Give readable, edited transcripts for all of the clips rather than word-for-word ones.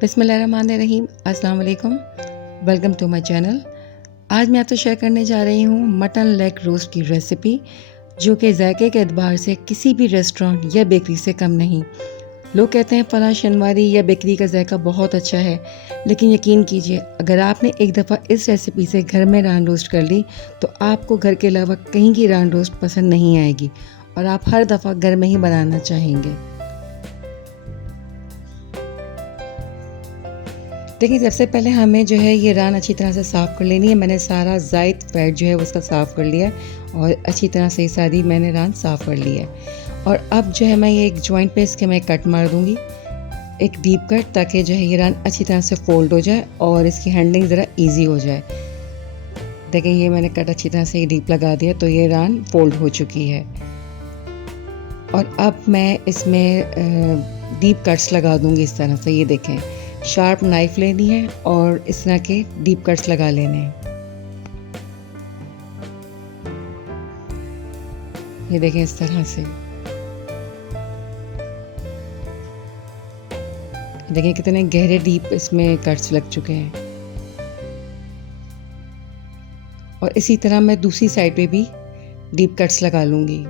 बिस्मिल्लाहिर्रहमानिर्रहीम, अस्सलाम वालेकुम। Welcome to my channel. आज मैं आपसे शेयर करने जा रही हूँ मटन लेग रोस्ट की रेसिपी, जो कि जायके के एतबार से किसी भी रेस्टोरेंट या बेकरी से कम नहीं। लोग कहते हैं फ़लाँ शनवारी या बेकरी का जायका बहुत अच्छा है, लेकिन यकीन कीजिए अगर आपने एक दफ़ा इस रेसिपी से घर में रान रोस्ट कर ली तो आपको घर के अलावा कहीं की रान रोस्ट पसंद नहीं आएगी और आप हर दफ़ा घर में ही बनाना चाहेंगे। देखिए, सबसे पहले हमें जो है ये रान अच्छी तरह से साफ़ कर लेनी है। मैंने सारा ज़ायद फैट जो है उसका साफ़ कर लिया है और अच्छी तरह से सारी मैंने रान साफ़ कर ली है। और अब जो है मैं ये एक जॉइंट पे इसके मैं कट मार दूँगी, एक डीप कट, ताकि जो है ये रान अच्छी तरह से फ़ोल्ड हो जाए और इसकी हैंडलिंग ज़रा ईजी हो जाए। देखिए, ये मैंने कट अच्छी तरह से डीप लगा दिया तो ये रान फ़ोल्ड हो चुकी है। और अब मैं इसमें डीप कट्स लगा दूँगी इस तरह से। ये देखें, शार्प नाइफ लेनी है और इस तरह के डीप कट्स लगा लेने हैं। ये देखें इस तरह से। देखें कितने गहरे डीप इसमें कट्स लग चुके हैं। और इसी तरह मैं दूसरी साइड पे भी डीप कट्स लगा लूँगी।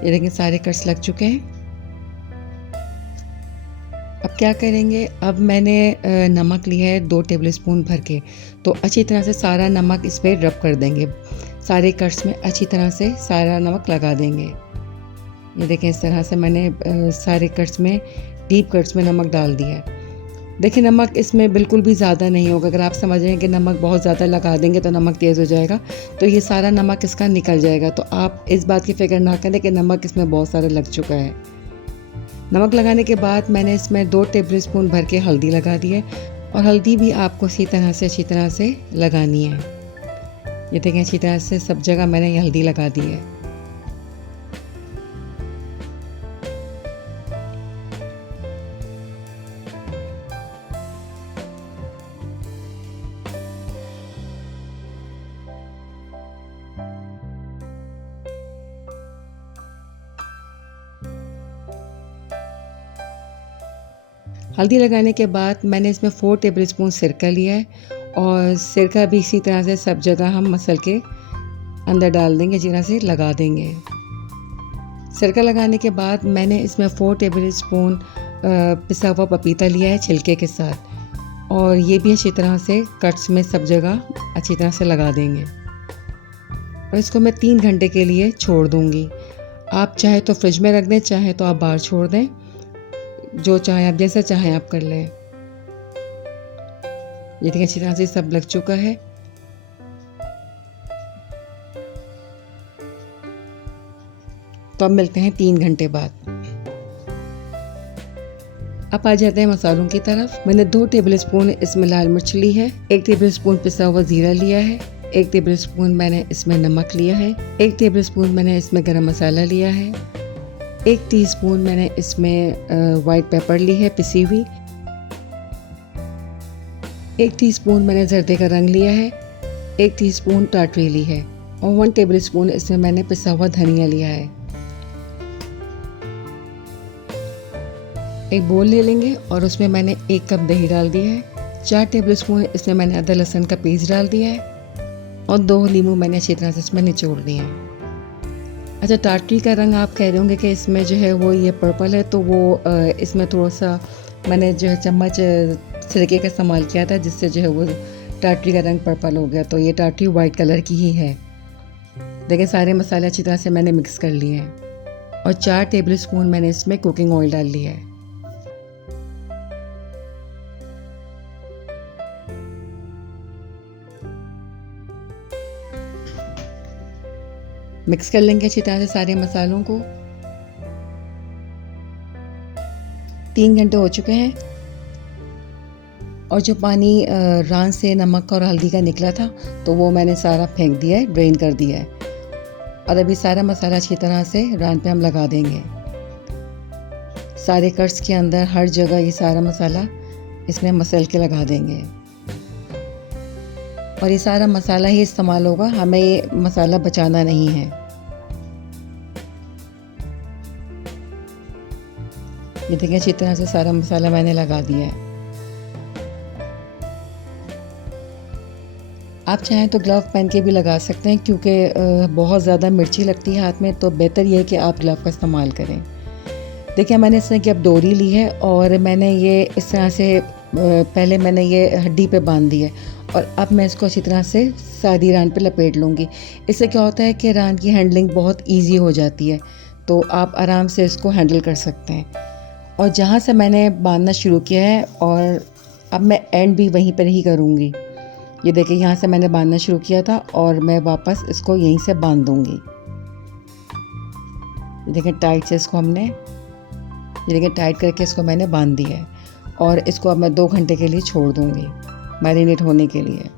ये देखें सारे कट्स लग चुके हैं। अब क्या करेंगे, अब मैंने नमक लिया है 2 टेबलस्पून भर के, तो अच्छी तरह से सारा नमक इस पर रब कर देंगे। सारे कट्स में अच्छी तरह से सारा नमक लगा देंगे। ये देखें इस तरह से मैंने सारे कट्स में, डीप कट्स में नमक डाल दिया है। देखिए, नमक इसमें बिल्कुल भी ज़्यादा नहीं होगा। अगर आप समझ रहे हैं कि नमक बहुत ज़्यादा लगा देंगे तो नमक तेज़ हो जाएगा, तो ये सारा नमक इसका निकल जाएगा। तो आप इस बात की फ़िक्र ना करें कि नमक इसमें बहुत सारा लग चुका है। नमक लगाने के बाद मैंने इसमें 2 टेबलस्पून भर के हल्दी लगा दी है और हल्दी भी आपको इसी तरह से अच्छी तरह से लगानी है। ये देखें, अच्छी तरह से सब जगह मैंने ये हल्दी लगा दी है। हल्दी लगाने के बाद मैंने इसमें 4 टेबलस्पून सिरका लिया है और सिरका भी इसी तरह से सब जगह हम मसल के अंदर डाल देंगे, इसी तरह से लगा देंगे। सिरका लगाने के बाद मैंने इसमें 4 टेबलस्पून पिसा हुआ पपीता लिया है छिलके के साथ, और ये भी अच्छी तरह से कट्स में सब जगह अच्छी तरह से लगा देंगे। और इसको मैं 3 घंटे के लिए छोड़ दूँगी। आप चाहे तो फ्रिज में रख दें, चाहे तो आप बाहर छोड़ दें, जो चाहे आप, जैसा चाहें आप कर लें। ये देखिए अच्छी तरह से सब लग चुका है। तो अब मिलते हैं 3 घंटे बाद। अब आ जाते हैं मसालों की तरफ। मैंने 2 टेबलस्पून इसमें लाल मिर्च ली है, 1 टेबलस्पून पिसा हुआ ज़ीरा लिया है, 1 टेबलस्पून मैंने इसमें नमक लिया है, 1 टेबलस्पून मैंने इसमें गरम मसाला लिया है, 1 टीस्पून मैंने इसमें वाइट पेपर ली है पिसी हुई, 1 टीस्पून मैंने जर्दे का रंग लिया है, 1 टीस्पून टाटरी ली है और 1 टेबलस्पून इसमें मैंने पिसा हुआ धनिया लिया है। एक बोल ले लेंगे और उसमें मैंने 1 कप दही डाल दिया है, 4 टेबलस्पून इसमें मैंने अदरक लहसुन का पेस्ट डाल दिया है और 2 नींबू मैंने अच्छी तरह से इसमें निचोड़ दिए हैं। अच्छा, टाटरी का रंग आप कह रहे होंगे कि इसमें जो है वो ये पर्पल है, तो वो इसमें थोड़ा सा मैंने जो है चम्मच सिरके का इस्तेमाल किया था, जिससे जो है वो टाटरी का रंग पर्पल हो गया। तो ये टाटरी वाइट कलर की ही है। देखिए, सारे मसाले अच्छी तरह से मैंने मिक्स कर लिए हैं और 4 टेबलस्पून मैंने इसमें कुकिंग ऑयल डाल लिया है। मिक्स कर लेंगे अच्छी तरह से सारे मसालों को। 3 घंटे हो चुके हैं और जो पानी रान से नमक और हल्दी का निकला था तो वो मैंने सारा फेंक दिया है, ड्रेन कर दिया है। और अभी सारा मसाला अच्छी तरह से रान पे हम लगा देंगे। सारे कट्स के अंदर हर जगह ये सारा मसाला इसमें मसल के लगा देंगे। और ये सारा मसाला ही इस्तेमाल होगा, हमें ये मसाला बचाना नहीं है। ये देखिए अच्छी तरह से सारा मसाला मैंने लगा दिया है। आप चाहें तो ग्लव पहन के भी लगा सकते हैं, क्योंकि बहुत ज़्यादा मिर्ची लगती है हाथ में, तो बेहतर ये है कि आप ग्लव का इस्तेमाल करें। देखिए मैंने इस तरह की अब डोरी ली है और मैंने ये इस तरह से पहले मैंने ये हड्डी पे बांध दी है और अब मैं इसको अच्छी तरह से सारी रान पे लपेट लूँगी। इससे क्या होता है कि रान की हैंडलिंग बहुत ईजी हो जाती है, तो आप आराम से इसको हैंडल कर सकते हैं। और जहाँ से मैंने बांधना शुरू किया है और अब मैं एंड भी वहीं पर ही करूँगी। ये देखिए यहाँ से मैंने बांधना शुरू किया था और मैं वापस इसको यहीं से बांध दूँगी। देखिए टाइट से इसको हमने, ये देखिए टाइट करके इसको मैंने बांध दिया है और इसको अब मैं 2 घंटे के लिए छोड़ दूँगी मैरिनेट होने के लिए।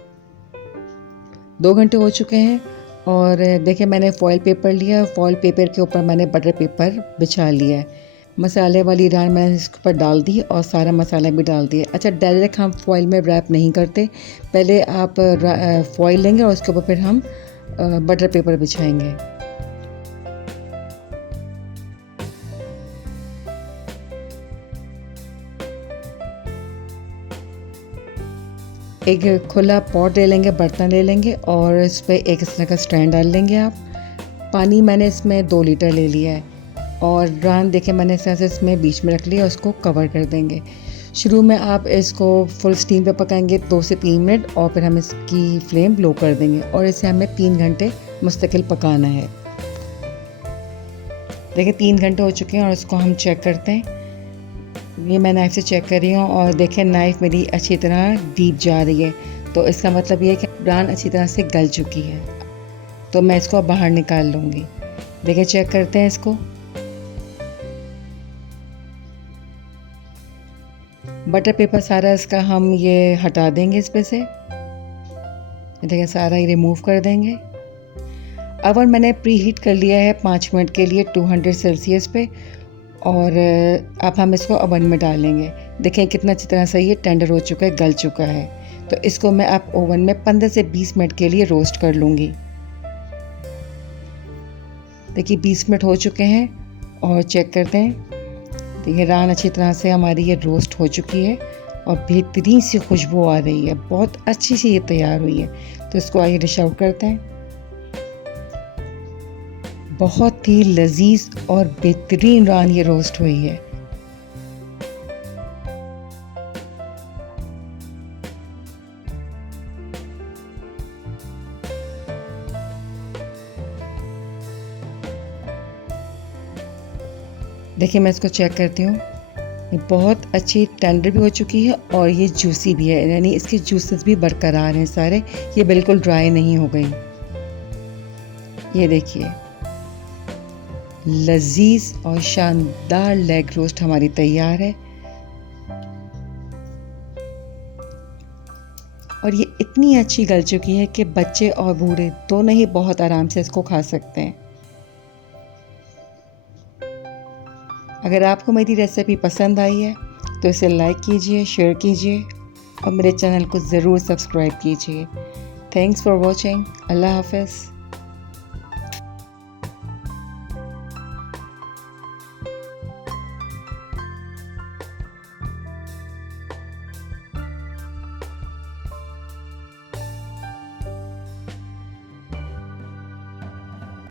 2 घंटे हो चुके हैं और देखिए मैंने फॉइल पेपर लिया, फॉइल पेपर के ऊपर मैंने बटर पेपर बिछा लिया है। मसाले वाली रान मैंने इसके ऊपर डाल दी और सारा मसाला भी डाल दिया। अच्छा, डायरेक्ट हम फॉइल में रैप नहीं करते, पहले आप फॉइल लेंगे और उसके ऊपर फिर हम बटर पेपर बिछाएंगे। एक खुला पॉट ले लेंगे, बर्तन ले लेंगे और इस पर एक इस तरह का स्टैंड डाल लेंगे आप। पानी मैंने इसमें 2 लीटर ले लिया है और रान देखे मैंने इस तरह से इसमें बीच में रख लिया, उसको कवर कर देंगे। शुरू में आप इसको फुल स्टीम पे पकाएंगे 2 से 3 मिनट और फिर हम इसकी फ्लेम लो कर देंगे और इसे हमें 3 घंटे मुस्तकिल पकाना है। देखिए 3 घंटे हो चुके हैं और इसको हम चेक करते हैं। ये मैं नाइफ़ से चेक कर रही हूँ और देखिए नाइफ़ मेरी अच्छी तरह डीप जा रही है, तो इसका मतलब ये है कि रान अच्छी तरह से गल चुकी है। तो मैं इसको बाहर निकाल लूँगी। देखिए चेक करते हैं इसको। बटर पेपर सारा इसका हम ये हटा देंगे इस पे से। देखिए सारा ही रिमूव कर देंगे। ओवन मैंने प्री हीट कर लिया है 5 मिनट के लिए 200 सेल्सियस पे और अब हम इसको ओवन में डालेंगे। देखें कितना अच्छी तरह से ये टेंडर हो चुका है, गल चुका है। तो इसको मैं अब ओवन में 15 से 20 मिनट के लिए रोस्ट कर लूँगी। देखिए 20 मिनट हो चुके हैं और चेक करते हैं। देखिए रान अच्छी तरह से हमारी ये रोस्ट हो चुकी है और बेहतरीन सी खुशबू आ रही है, बहुत अच्छी सी ये तैयार हुई है। तो इसको आइए डिश आउट करते हैं। बहुत ही लजीज और बेहतरीन रान ये रोस्ट हुई है। देखिए मैं इसको चेक करती हूँ, ये बहुत अच्छी टेंडर भी हो चुकी है और ये जूसी भी है, यानी इसके जूसेस भी बरकरार हैं सारे, ये बिल्कुल ड्राई नहीं हो गई। ये देखिए लजीज और शानदार लेग रोस्ट हमारी तैयार है और ये इतनी अच्छी गल चुकी है कि बच्चे और बूढ़े दोनों ही बहुत आराम से इसको खा सकते हैं। अगर आपको मेरी रेसिपी पसंद आई है तो इसे लाइक कीजिए, शेयर कीजिए और मेरे चैनल को ज़रूर सब्सक्राइब कीजिए। Thanks for watching. अल्लाह हाफ़िज़।